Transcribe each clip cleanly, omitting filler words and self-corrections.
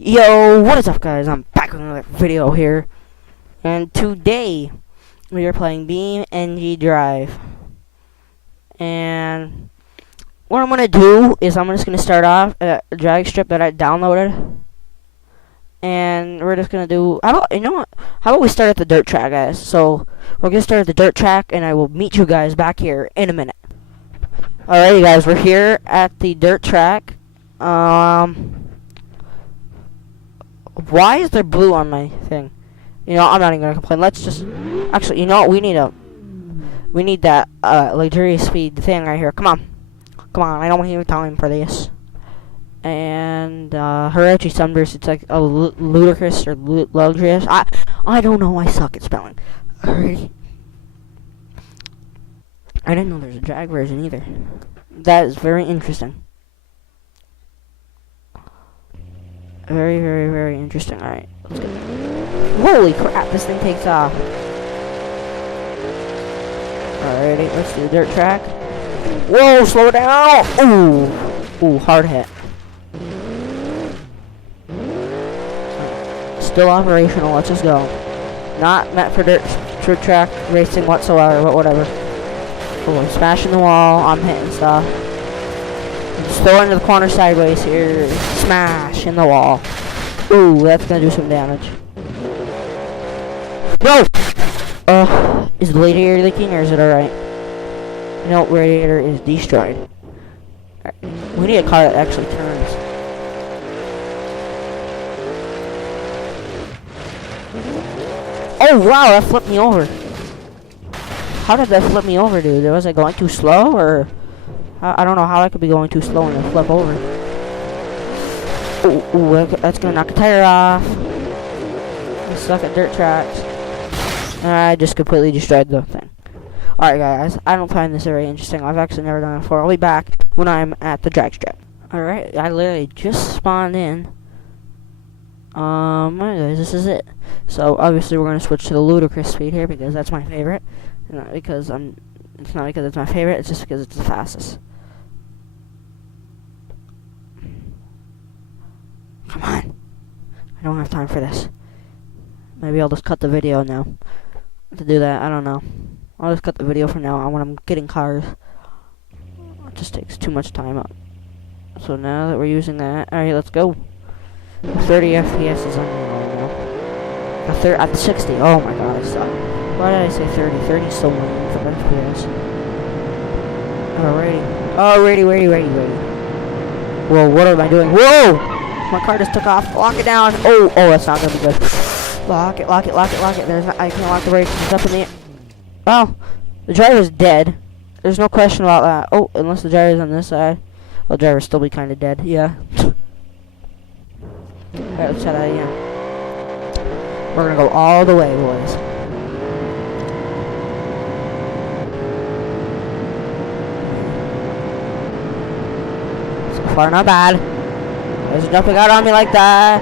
Yo, what is up guys? I'm back with another video here. And today we are playing Beam.NG Drive. And what I'm gonna do is I'm just gonna start off a drag strip that I downloaded. And we're just gonna do how about we start at the dirt track, guys? So we're gonna start at the dirt track and I will meet you guys back here in a minute. Alrighty guys, we're here at the dirt track. Why is there blue on my thing? You know, I'm not even gonna complain. Let's just actually, you know what? We need that luxurious speed thing right here. Come on. I don't have time for this. And Hirochi Sunburst. It's like a ludicrous or luxurious. I don't know. I suck at spelling. Alrighty. I didn't know there's a drag version either. That is very interesting. Very, very, very interesting. Alright, let's go. Holy crap, this thing takes off. Alrighty, let's do the dirt track. Whoa, slow down! Ooh, hard hit. Still operational, let's just go. Not meant for dirt track racing whatsoever, but whatever. Oh, I'm smashing the wall, I'm hitting stuff. Just throw into the corner sideways here. Smash in the wall. Ooh, that's gonna do some damage. No! Is the radiator leaking or is it alright? No, radiator is destroyed. Right. We need a car that actually turns. Oh wow, that flipped me over. How did that flip me over, dude? Was I going too slow or? I don't know how I could be going too slow and then flip over. Ooh, that's gonna knock a tire off. I suck at dirt tracks. I just completely destroyed the thing. Alright guys, I don't find this very interesting. I've actually never done it before. I'll be back when I'm at the drag strip. Alright, I literally just spawned in. Anyways, this is it. So obviously we're gonna switch to the ludicrous speed here because that's my favorite. Not because it's not because it's my favorite, it's just because it's the fastest. Come on. I don't have time for this. Maybe I'll just cut the video now. To do that, I don't know. I'll just cut the video for now when I'm getting cars. It just takes too much time up. So now that we're using that, alright, let's go. 30 FPS is unreal now. At 60, oh my god, I suck. Why did I say 30? 30 is so lame for FPS. Alrighty. Whoa, what am I doing? Whoa! My car just took off. Lock it down. Oh, that's not gonna be good. Lock it. I can't lock the brakes. It's up in the air. Well, the driver's dead. There's no question about that. Oh, unless the driver's on this side. Well, the driver's still be kind of dead. Yeah. Alright, let's try that again. We're gonna go all the way, boys. So far, not bad. There's jumping out on me like that.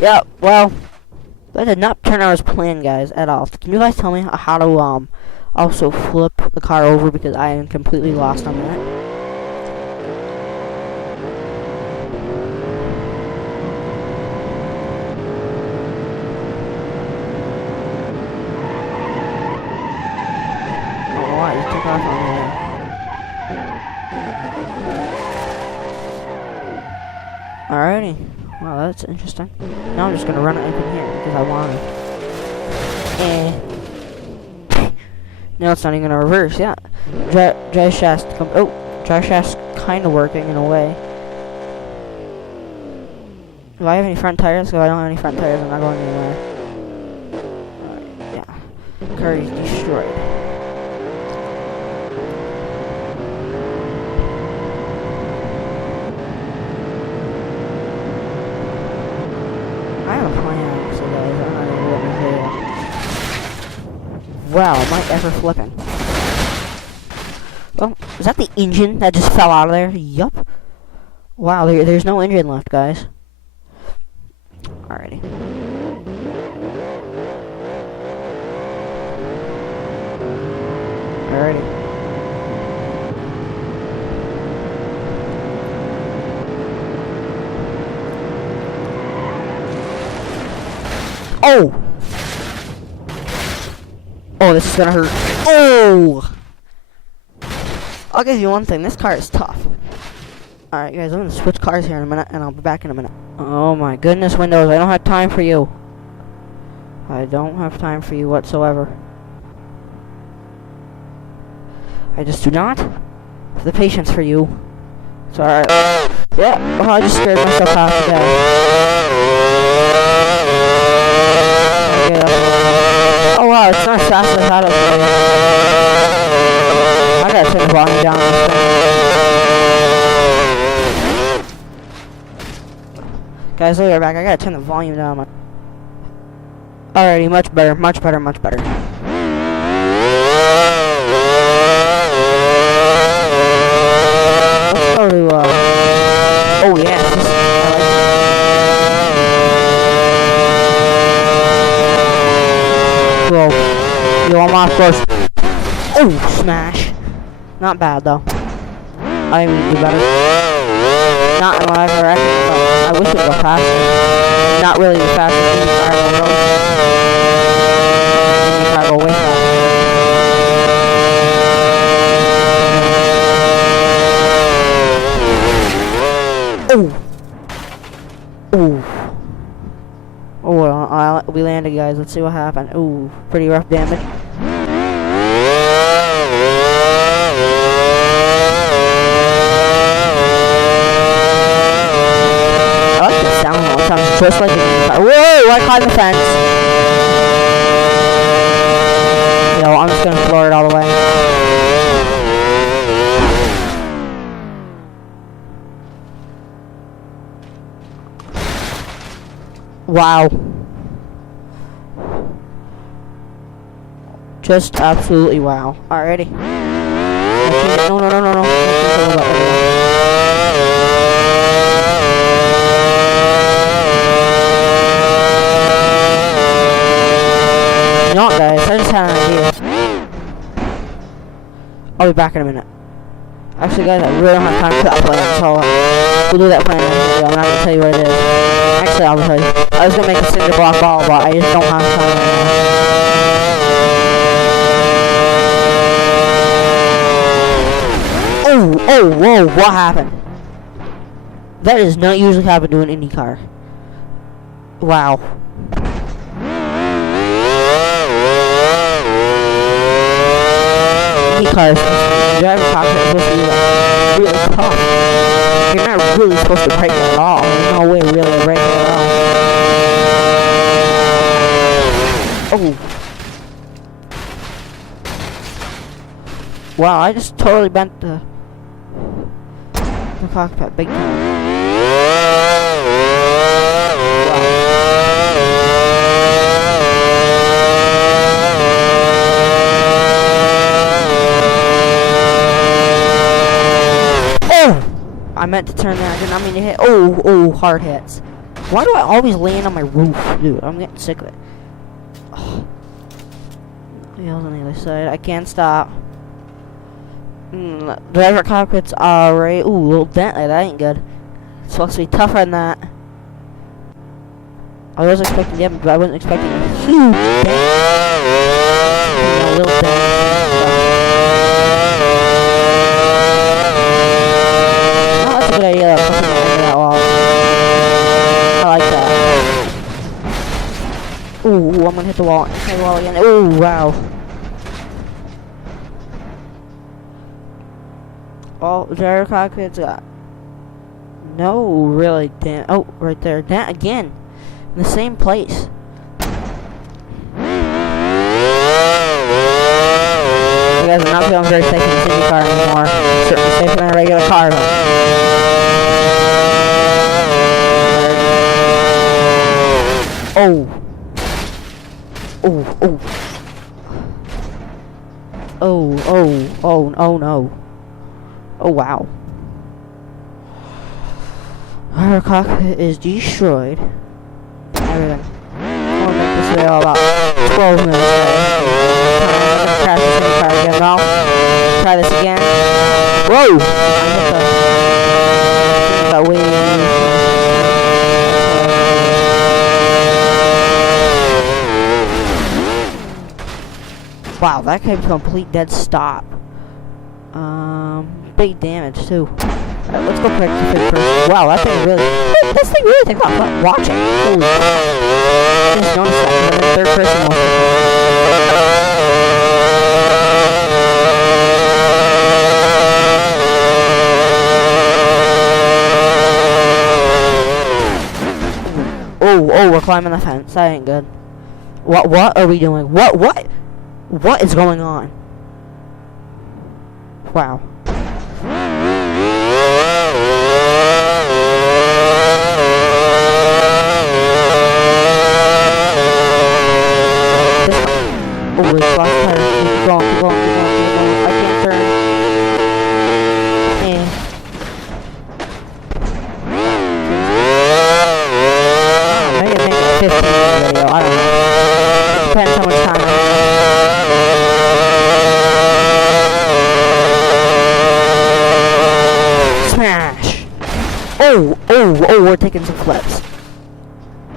Yep, well, that did not turn out as planned, guys, at all. Can you guys tell me how to, also flip the car over because I am completely lost on that? Oh, wow, you took off on me there. Alrighty. Wow, that's interesting. Now I'm just gonna run it up in here because I want to. Now it's not even gonna reverse. Yeah. Drive shaft drive shaft's kind of working in a way. Do I have any front tires? If I don't have any front tires, I'm not going anywhere. Alright, yeah. Car is destroyed. I have a plan, so guys, I'm not gonna let me fail. Wow, am I ever flipping? Well, is that the engine that just fell out of there? Yup. Wow, there's no engine left, guys. Alrighty. Alrighty. Oh! Oh, this is gonna hurt. Oh! I'll give you one thing. This car is tough. Alright, guys, I'm gonna switch cars here in a minute, and I'll be back in a minute. Oh my goodness, Windows. I don't have time for you. I don't have time for you whatsoever. I just do not have the patience for you. It's alright. Yeah, well, I just scared myself half to death. Oh wow, it's not as fast as I thought it was. I gotta turn the volume down on this thing. Guys, look, we're back. I gotta turn the volume down. Alrighty, much better, much better, much better. Let's go to, oh yeah, whoa. Yo, I'm off course. Oh, smash. Not bad, though. I didn't even do better. Not in what I've reckoned, but I wish it would go faster. Not really the fastest in the car on the road. The car go way faster. Oh! Oh! Oh, well, we landed, guys. Let's see what happened. Ooh, pretty rough damage. I like the sound though. It sounds just like a car. Whoa! I caught in the fence. Yo, I'm just gonna floor it all the way. Wow. Just absolutely wow. Alrighty. No. You know what, guys? I just had an idea. I'll be back in a minute. Actually, guys, I really don't have time for that plan, so we'll do that plan in a video. I'm not gonna tell you what it is. Actually, I'll tell you. I was gonna make a cinder block ball, but I just don't have time right now. Oh, whoa, what happened? That does not usually happen to an Indy car. Wow. Indy cars, the driver's cockpit is supposed to be like really tough. You're not really supposed to break it at all. There's no way really to break it at all. Oh. Wow, I just totally bent the cockpit big time. Oh! I meant to turn that. I did not mean to hit. Oh, hard hits. Why do I always land on my roof? Dude, I'm getting sick of it. Oh. Wheels on the other side. I can't stop. Driver cockpit's alright. Ooh, a little dent. That ain't good. It's supposed to be tougher than that. I was expecting damage, but I wasn't expecting a huge dent. A little dent. Oh, that's a good idea. Pushing it into that wall. I like that. Ooh, I'm gonna hit the wall. Hit the wall again. Ooh, wow. Oh, driver cockpit's got no really dent. Oh, right there, dent again in the same place. You guys, I'm not feeling very safe in the city car anymore. Certainly safer than a regular car. Oh. Oh no. Oh wow. Our cockpit is destroyed. Everything. I'll make this video about 12 minutes. Crash this in the car again now. Try this again. Whoa! I got way. came to a complete dead stop. Big damage too. Alright, let's go quick to third person. Wow, that thing really... This thing really takes a lot of watching. Holy crap. I just noticed that. And then third person Oh, we're climbing the fence. That ain't good. What are we doing? What is going on? Wow. Oh, we lost tire. Keep going. I can't turn. Maybe I make 15 video. I don't know. Depends how much time. Smash! Oh, we're taking some flips.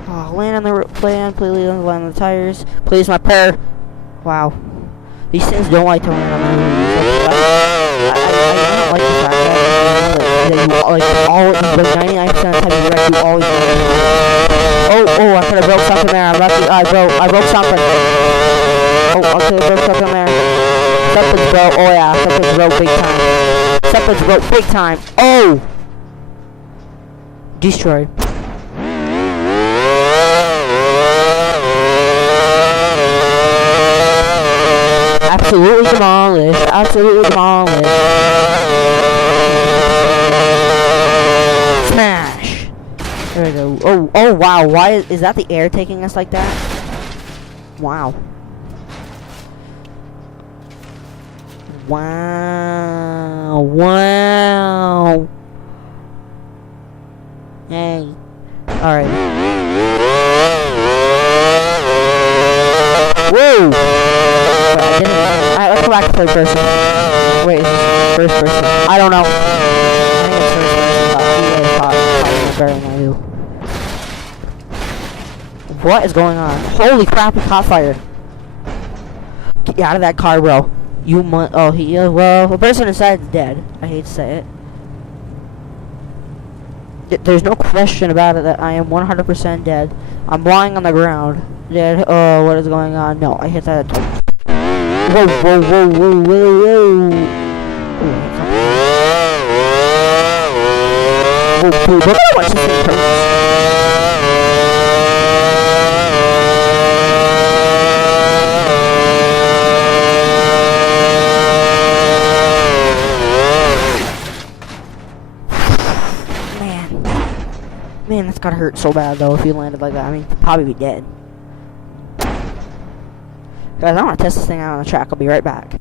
Oh, land on the plan, please land on the tires. Please, my prayer. Wow. These things don't like to land on the road. I don't like the fact that you all, like 99% of the time you wreck, you always land. Oh, I could have broke something there. I broke something. Oh, I could have broke something there. Something's broke. Oh yeah, something's broke big time. Something's broke big time. Oh! Destroyed. Absolutely demolished. Absolutely demolished. Smash! There we go. Oh wow. Why is that the air taking us like that? Wow. Wow. Hey. Alright. Whoa! Alright, let's go back to third person. Wait, is this first person? I don't know. I think it's first person. Better than I do. What is going on? Holy crap, we caught fire. Get out of that car, bro. You must. Oh, well, the person inside is dead. I hate to say it. There's no question about it that I am 100% dead. I'm lying on the ground. Dead. Oh, what is going on? No, I hit that. Whoa. Whoa, look at how much this thing hurts. Man, that's gotta hurt so bad though if you landed like that. I mean, you'd probably be dead. Guys, I want to test this thing out on the track. I'll be right back.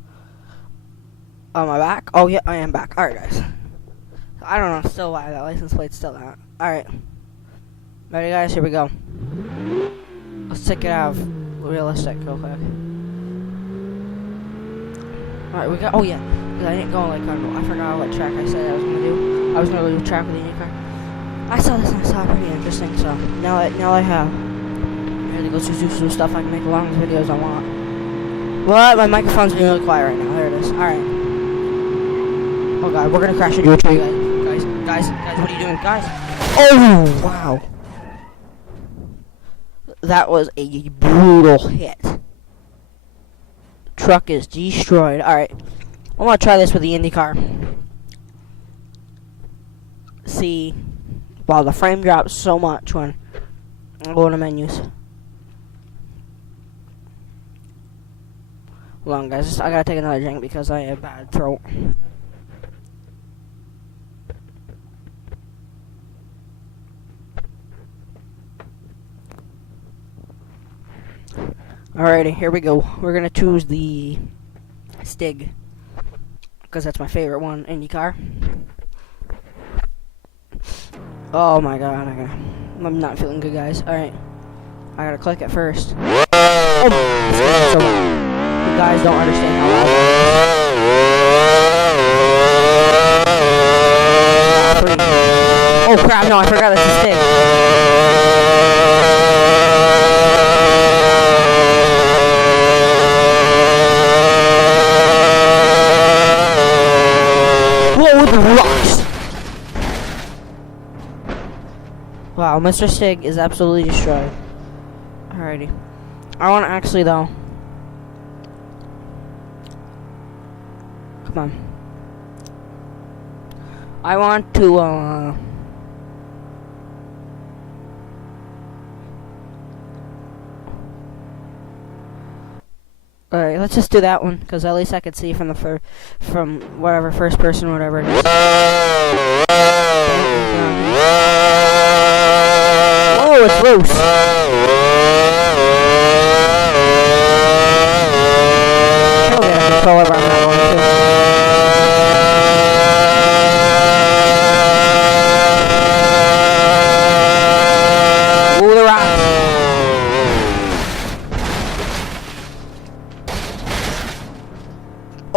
Am I back? Oh, yeah, I am back. Alright, guys. I don't know still why that license plate's still out. Alright. Ready, guys? Here we go. Let's take it out of realistic real quick. Alright, we got... Oh, yeah. Because I didn't go like... I forgot what track I said I was going to do. I was going to do a track with the IndyCar. I saw this and I saw it pretty interesting, so... Now I have... I'm ready to go do some stuff. I can make as long as videos I want. What? My microphone's being really quiet right now. There it is. Alright. Oh god, we're gonna crash into a tree, guys, what are you doing? Guys! Oh, wow. That was a brutal hit. Truck is destroyed. Alright. I want to try this with the IndyCar. See. Wow, the frame drops so much when I go into menus. Hold on, guys. I gotta take another drink because I have a bad throat. Alrighty, here we go. We're gonna choose the Stig because that's my favorite one, IndyCar. Oh my god, I'm not feeling good, guys. Alright. I gotta click it first. Oh, so you guys don't understand how loud that is. Oh crap, no, I forgot that's a stick. Wow, Mr. Sig is absolutely destroyed. Alrighty. I want to actually, though. Come on. I want to, Alright, let's just do that one, because at least I could see from the from whatever, first person, whatever it is. Whoa, it's loose! Totally out of control over, I'm not going to. Ooh, the rocks!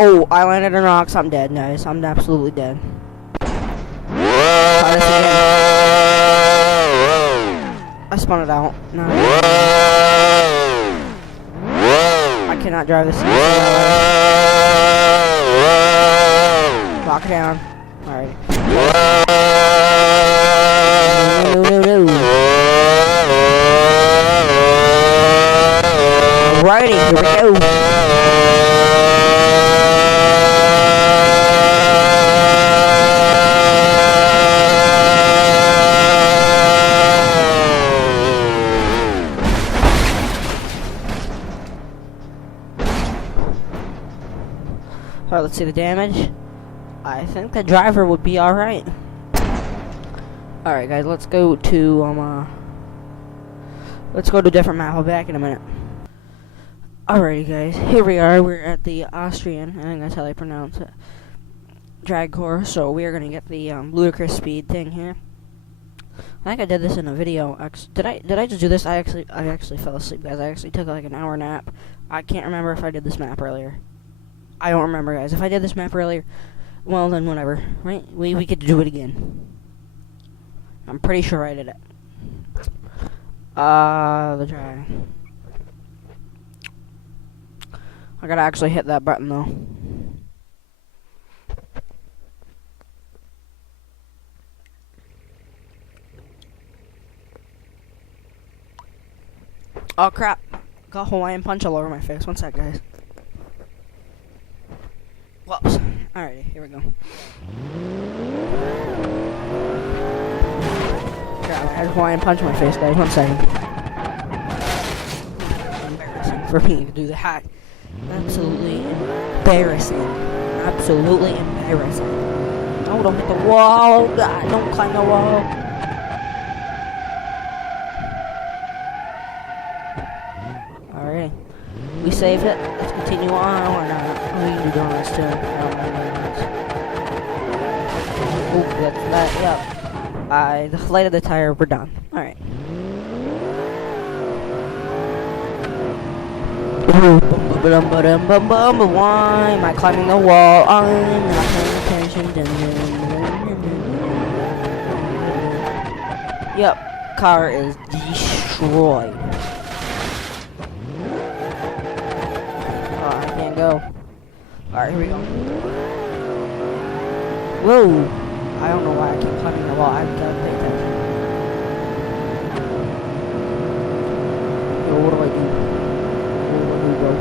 Oh, I landed on rocks. I'm dead, guys. I'm absolutely dead. Try this again. I spun it out. No. I cannot drive this thing. Lock it down. Alright. No. Alrighty, here we go. Alright, let's see the damage. I think the driver would be alright. Alright guys, let's go to a different map. I'll be back in a minute. Alrighty guys, here we are. We're at the Austrian, I think that's how they pronounce it, drag course. So we are gonna get the ludicrous speed thing here. I think I did this in a video. Did I just do this? I actually fell asleep, guys. I actually took like an hour nap. I can't remember if I did this map earlier. I don't remember, guys. If I did this map earlier, well then whatever, right? We could do it again. I'm pretty sure I did it. The drag. I gotta actually hit that button though. Oh crap! Got Hawaiian punch all over my face. One sec, guys. Whoops. Alrighty, here we go. Crap, I had Hawaiian punch my face, guys. 1 second. Embarrassing for me to do that. Absolutely embarrassing. Absolutely embarrassing. No, don't hit the wall. Oh God, don't climb the wall. Alright. We saved it. Let's continue on or not. We can do donuts too. Oh, that's that. Yep. I deflated the tire. We're done. Alright. Why am I climbing the wall? I'm not paying attention. Yep. Car is destroyed. I can't go. Alright, here we go. Whoa! I don't know why I keep climbing the wall. I gotta pay attention. Yo, what do I do? What do I do, bro?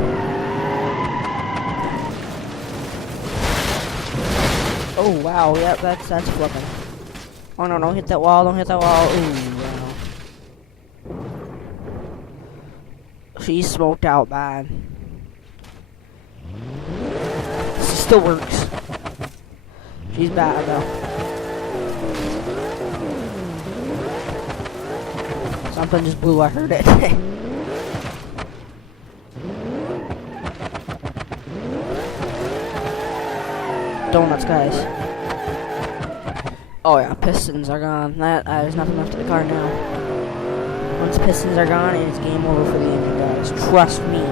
Oh, wow. Yep, that's flipping. Oh, no, don't hit that wall. Don't hit that wall. Ooh, wow. She's smoked out bad. Still works. She's bad though. Something just blew. I heard it. Donuts, guys. Oh yeah, pistons are gone. There's nothing left of the car now. Once pistons are gone, it's game over for the engine, guys. Trust me.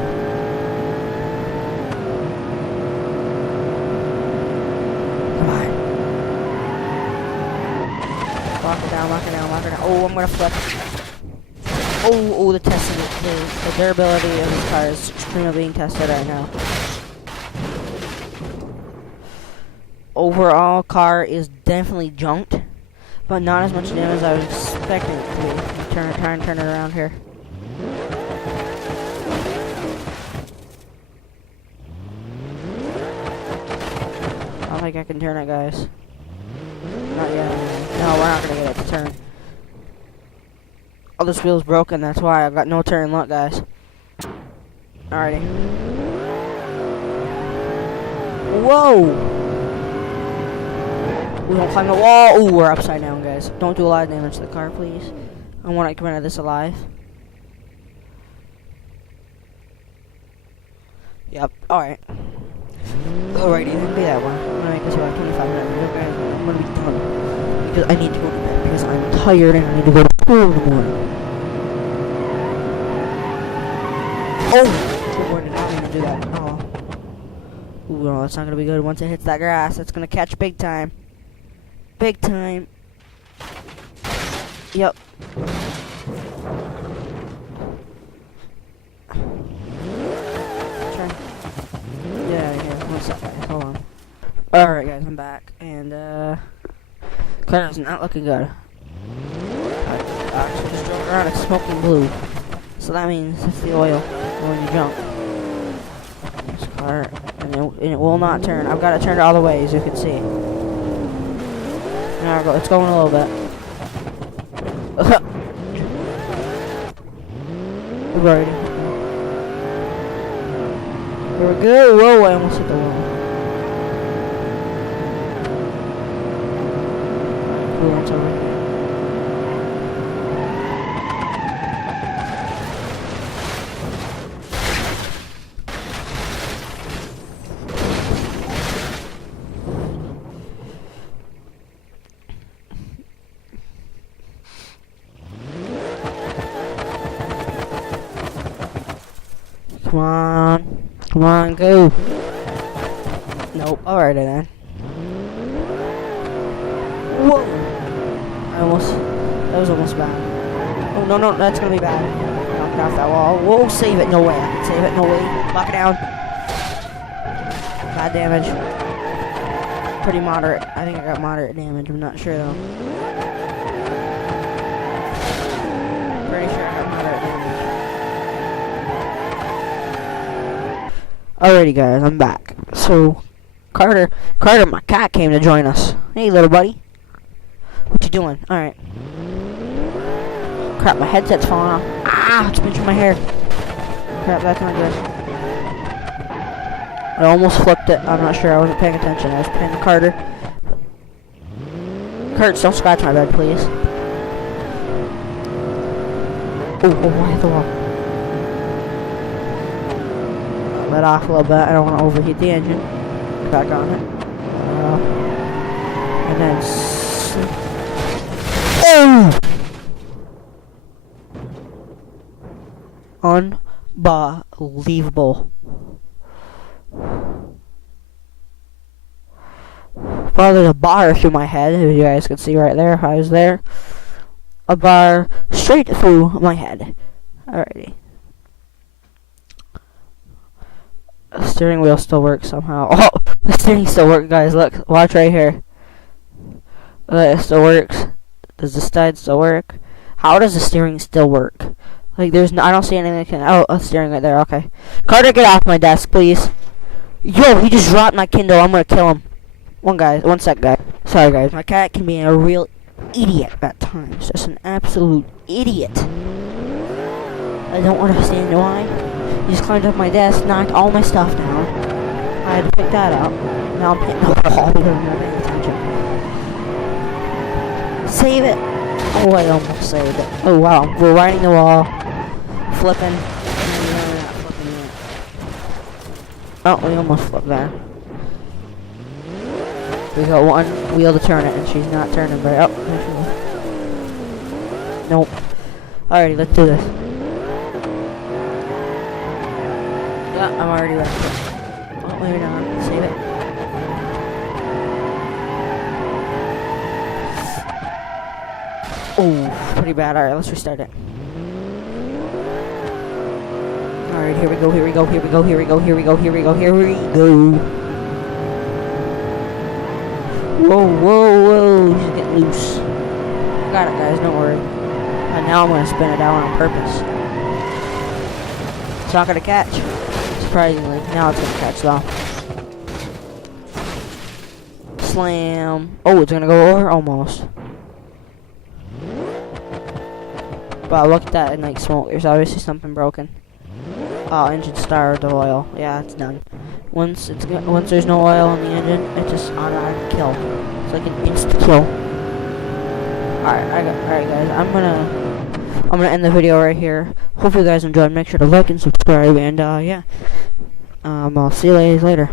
Lock it down, lock it down, lock it down. Oh, I'm gonna flip. Oh, the testing, the durability of this car is extremely being tested right now. Overall, car is definitely junked, but not as much damage as I was expecting it to be. Try and turn it around here. I don't think I can turn it, guys. Not yet. No, we're not gonna get it to turn. Oh, this wheel's broken, that's why. I've got no turn luck, guys. Alrighty. Whoa! We won't climb the wall. Ooh, we're upside down, guys. Don't do a lot of damage to the car, please. I want to get rid of this alive. Yep, alright. Alrighty, then be that one. I'm gonna make this about 25 minutes. Okay, I'm gonna be done. Because I need to go to bed because I'm tired and I need to go to school in the morning. Oh! Good morning, I didn't mean to do that. Oh. Ooh, no, that's not gonna be good. Once it hits that grass, it's gonna catch big time. Big time. Yep. Hold on. Alright guys, I'm back. And Claire's not looking good. I actually just drove around, it's smoking blue. So that means it's the oil when you jump. This car, and it will not turn. I've got it turned all the way, as you can see. Now it's going a little bit. Right. Here we go. Whoa, I almost hit the wall. It's over. Come on. Come on, go. Nope. Alrighty then. Whoa. That was almost bad. Oh, no, that's gonna be bad. Knocked off that wall. Whoa, save it. No way. I can save it. No way. Lock it down. Bad damage. Pretty moderate. I think I got moderate damage. I'm not sure though. Pretty sure I got moderate damage. Alrighty guys, I'm back. So, Carter, my cat came to join us. Hey little buddy. What you doing? Alright. Crap, my headset's falling off. Ah, it's pinching my hair. Crap, that's not good. I almost flipped it. I'm not sure. I wasn't paying attention. I was paying Carter. Kurt, don't scratch my bed, please. Oh, I hit the wall. I'll let off a little bit. I don't want to overheat the engine. Back on it. And then... Oh! Unbelievable. Well, there's a bar through my head, as you guys can see right there. I was there. A bar straight through my head. Alrighty. The steering wheel still works somehow. Oh, the steering still works, guys. Look, watch right here. It still works. Does the side still work? How does the steering still work? Like, there's no, I don't see anything that can. Oh, a steering right there. Okay. Carter, get off my desk, please. Yo, he just dropped my Kindle. I'm gonna kill him. One sec, guys. Sorry, guys. My cat can be a real idiot at times. Just an absolute idiot. I don't understand why. He just climbed up my desk, knocked all my stuff down. I had to pick that up. Now I'm hitting the wall because I'm not paying attention. Save it. Oh, I almost saved it. Oh, wow. We're riding the wall. Flipping. Oh, we almost flipped there. We got one wheel to turn it, and she's not turning very. Oh, nope. Alrighty, let's do this. Yeah, I'm already ready. Oh, maybe not. Save it. Oh, pretty bad. Alright, let's restart it. Alright, here we go, here we go, here we go, here we go, here we go, here we go, here we go. Whoa, whoa, whoa, she's getting loose. Got it, guys, don't worry. And now I'm gonna spin it out on purpose. It's not gonna catch. Surprisingly. Now it's gonna catch though. Slam. Oh, it's gonna go over? Almost. Wow, look at that ignite smoke. There's obviously something broken. Oh, engine starved of oil. Yeah, it's done. Once there's no oil in the engine, it just automatic kill. It's like an instant kill. Alright guys, I'm gonna end the video right here. Hopefully you guys enjoyed. Make sure to like and subscribe, and yeah. I'll see you guys later.